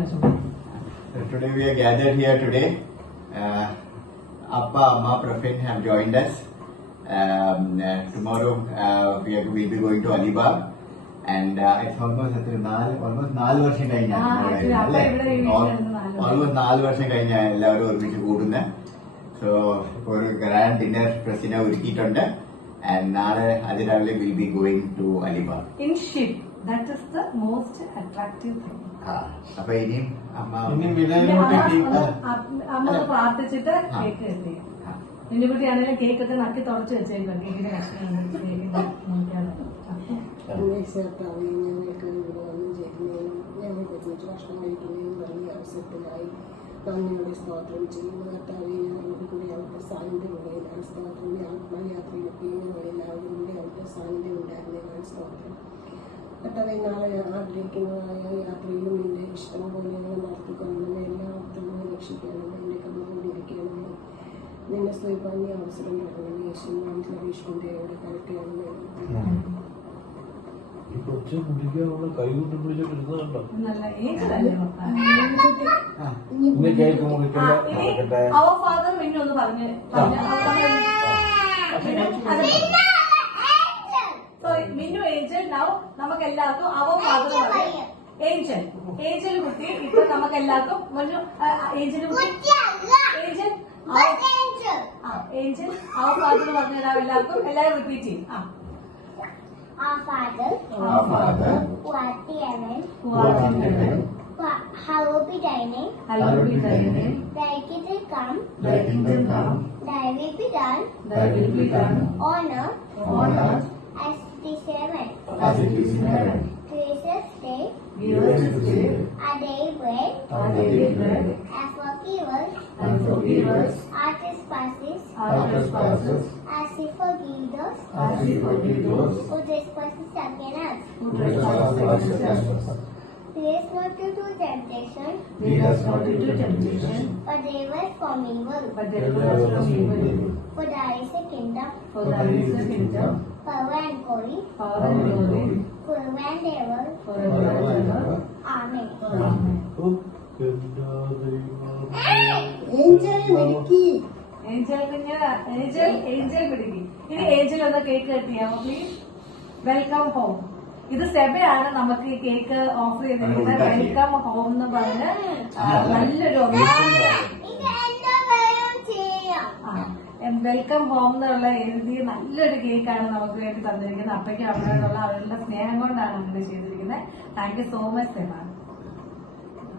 Today we are gathered here today. Appa, Amma, Prafin have joined us. Tomorrow we'll be going to Alibag. And it's almost 4 വർഷം കഴിഞ്ഞ almost 4 വർഷം കഴിഞ്ഞ എല്ലാവരും ഒരുമിച്ച് കൂടുന്നത്. So ഒരു ഗ്രാൻഡ് ഡിന്നർ പ്രസിനെ ഒരുക്കിയിട്ടുണ്ട്. ആൻഡ് നാളെ അതിരാവിലെ will be going to Alibag in ship. That is the most attractive thing. അപ്പൊ ഇനിയും അമ്മ പ്രാർത്ഥിച്ചിട്ട് കേക്ക് എത്തി. മിന്നുകുട്ടിയാണെങ്കിലും കേക്കൊക്കെ നക്കി തുടച്ച് വെച്ചേക്കും. കേക്കിന്റെ കഷ്ണം അവസരത്തിലായി നന്ദിയുടെ സ്തോത്രം ചെയ്യുന്ന കർത്താവെ, ഞങ്ങളുടെ കൂടെ അവിടുത്തെ സാന്നിധ്യം ഉണ്ടായിരുന്നു. സ്തോത്രം ആത്മയാത്രയിലൊക്കെ ഞങ്ങൾ എല്ലാവരും കൂടെ അവിടുത്തെ സാന്നിധ്യം ഉണ്ടായിരുന്നതിനാണ് സ്തോത്രം. കർത്താവെ, നാളെ ആഗ്രഹിക്കുന്നതായ യാത്രയിലും നിന്റെ ഇഷ്ടം പോലെ ഞങ്ങൾ നടത്തിക്കൊള്ളണം. എല്ലാ അർത്ഥങ്ങളും രക്ഷിക്കണം. എന്റെ കണ്ണുകൊണ്ടിരിക്കണം. നിന്നെ സ്വീപാന്യ അവസരം തരണം. യേശു നാമത്തിൽ അപേക്ഷിക്കൊണ്ട് അവിടെ കലക്കുകയാണ്. കൊച്ചു കുടിക്കാനുള്ള കൈ കൊണ്ട് പിടിച്ചിട്ടിരുന്നോ? കേക്ക് മുറിക്കണ്ട. മിന്നു ഏഞ്ചൽ നൗ നമുക്ക് എല്ലാവർക്കും അവർ ഫാദർ ഏഞ്ചൽ ഏഞ്ചൽ കുട്ടി ഇപ്പൊ നമുക്ക് എല്ലാവർക്കും ഏഞ്ചൽ ഏഞ്ചൽ ഏഞ്ചൽ അവർ ഫാദർ പറഞ്ഞു തരാം എല്ലാവർക്കും. എല്ലാവരും റിപ്പീറ്റ് ചെയ്യും. Our Father, who art in heaven, hallowed be thy name. Thy kingdom come. Thy will be done. On earth as it is in heaven. Give us today our daily bread. And forgive us our trespasses, as we forgive those who trespass against us. Lead us not into temptation, but deliver us from evil. For thine is the kingdom, power and glory, forever and ever. Amen. Angel പിടിക്കും. ഇനി Angel ഒന്ന് cake കട്ടിയാമോ please? Welcome home. ഇത് സെബയാണ് നമുക്ക് ഈ cake offer ചെയ്തിരിക്കുന്നത്. Welcome home എന്ന് പറഞ്ഞ് നല്ലൊരു വെൽക്കം ഹോം എന്നുള്ള എഴുതി നല്ലൊരു കേക്കാണ് നമുക്ക് വേണ്ടി തന്നിരിക്കുന്നത്. അപ്പയ്ക്കും അമ്മയോടുള്ള അവരുടെ സ്നേഹം കൊണ്ടാണ് അങ്ങനെ ചെയ്തിരിക്കുന്നത്. Thank you so much സെബ.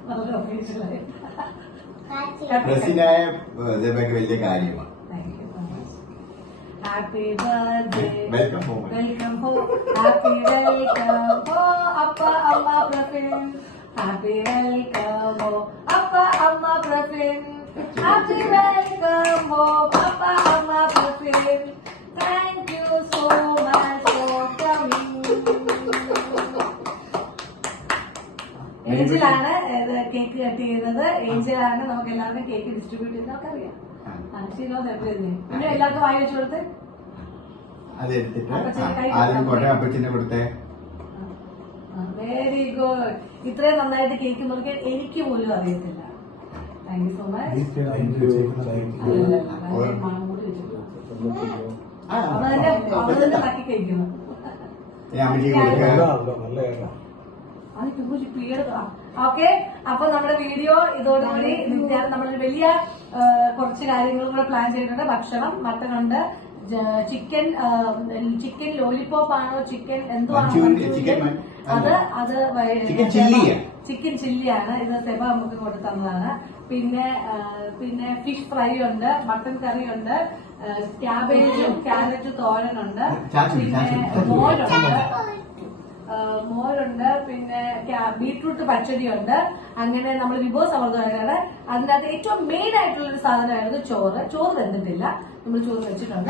വളരെ ഒഫീഷ്യലായി പ്രസിനായ വലിയ കാര്യമാണ്. Happy birthday, welcome home, welcome home, happy welcome home, Appa Amma Prafin. Happy welcome home, Appa Amma Prafin. Happy welcome home, Appa Amma Prafin. Thank you so much for coming. ഏഞ്ചലാണ് cake cut ചെയ്യുന്നത്. ഏഞ്ചലാണ് നമുക്ക് എല്ലാവരും cake distribute ചെയ്യുന്നത്. നമുക്കറിയാം. പിന്നെ എല്ലാവർക്കും വായി വെച്ചു കൊടുത്ത് കൊടുത്തേ. Very good. ഇത്രയും നന്നായിട്ട് കേക്ക് മുറിക്കാൻ എനിക്ക് പോലും അറിയത്തില്ല. Thank you so much. അവതന്നെ നക്കി കഴിക്കുന്നു. ഓക്കെ, അപ്പൊ നമ്മുടെ വീഡിയോ ഇതോടുകൂടി നമ്മളൊരു വലിയ കുറച്ച് കാര്യങ്ങളും കൂടെ പ്ലാൻ ചെയ്തിട്ടുണ്ട്. ഭക്ഷണം, മട്ടൺ ഉണ്ട്, ചിക്കൻ ലോലിപോപ്പ് ആണോ ചിക്കൻ എന്തോ ആണ്, അത് ചിക്കൻ ചില്ലിയാണ്. ഇത് സെബ നമുക്ക് കൊണ്ടു തന്നതാണ്. പിന്നെ ഫിഷ് ഫ്രൈ ഉണ്ട്, മട്ടൺ കറി ഉണ്ട്, ക്യാബേജും ക്യാരറ്റ് തോരനുണ്ട്, പിന്നെ മോരുണ്ട്, പിന്നെ ബീട്രൂട്ട് പച്ചടിയുണ്ട്. അങ്ങനെ നമ്മൾ വിഭവ സമൃദ്ധമായിട്ടാണ്. അതിനകത്ത് ഏറ്റവും മെയിൻ ആയിട്ടുള്ള ഒരു സാധനമായിരുന്നു ചോറ്. ചോറ് വെന്തിട്ടില്ല, നമ്മൾ ചോറ് വെച്ചിട്ടുണ്ട്.